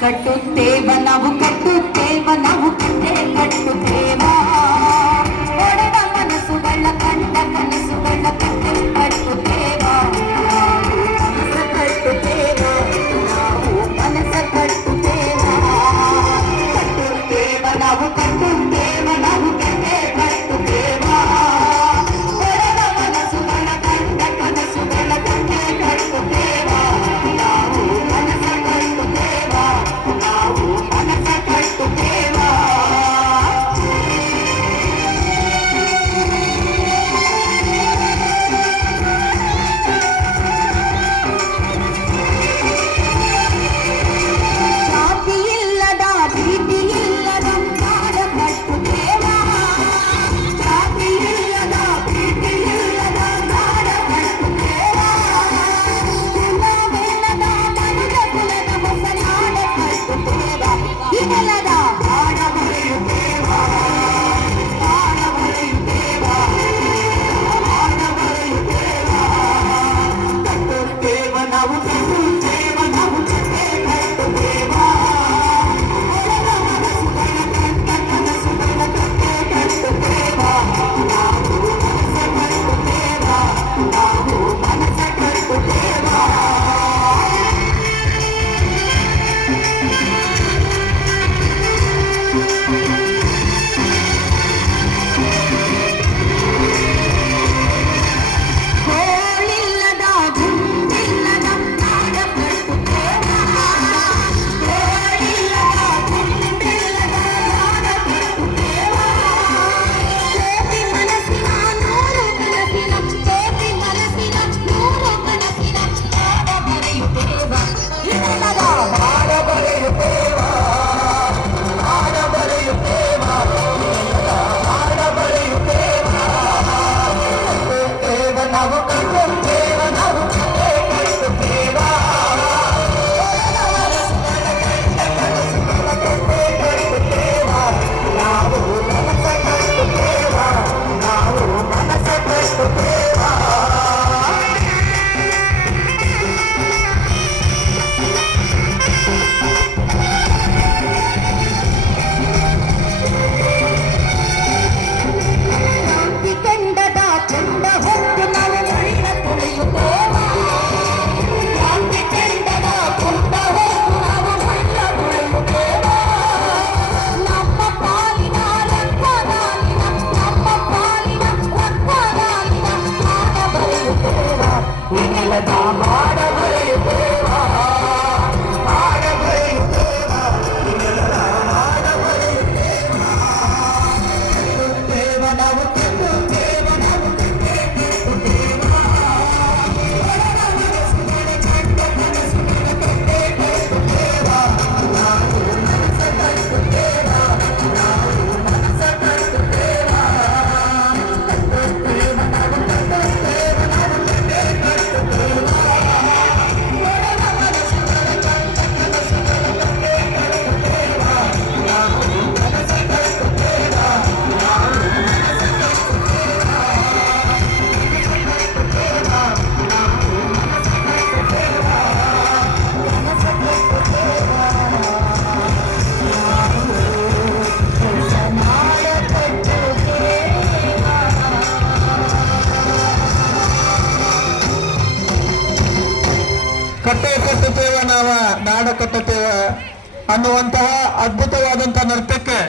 ಕಟ್ಟುತ್ತೇವ ನಾವು ಕಟ್ಟುತ್ತೇವ ನಾವು ಕಟ್ಟೆ ಕಟ್ಟುತ್ತೇವಾ ಬಾಡ ಕಟ್ಟೆ ಕಟ್ಟುತ್ತೇವ ನಾವ ನಾಡ ಕಟ್ಟುತ್ತೇವ ಅನ್ನುವಂತಹ ಅದ್ಭುತವಾದಂತಹ ನೃತ್ಯಕ್ಕೆ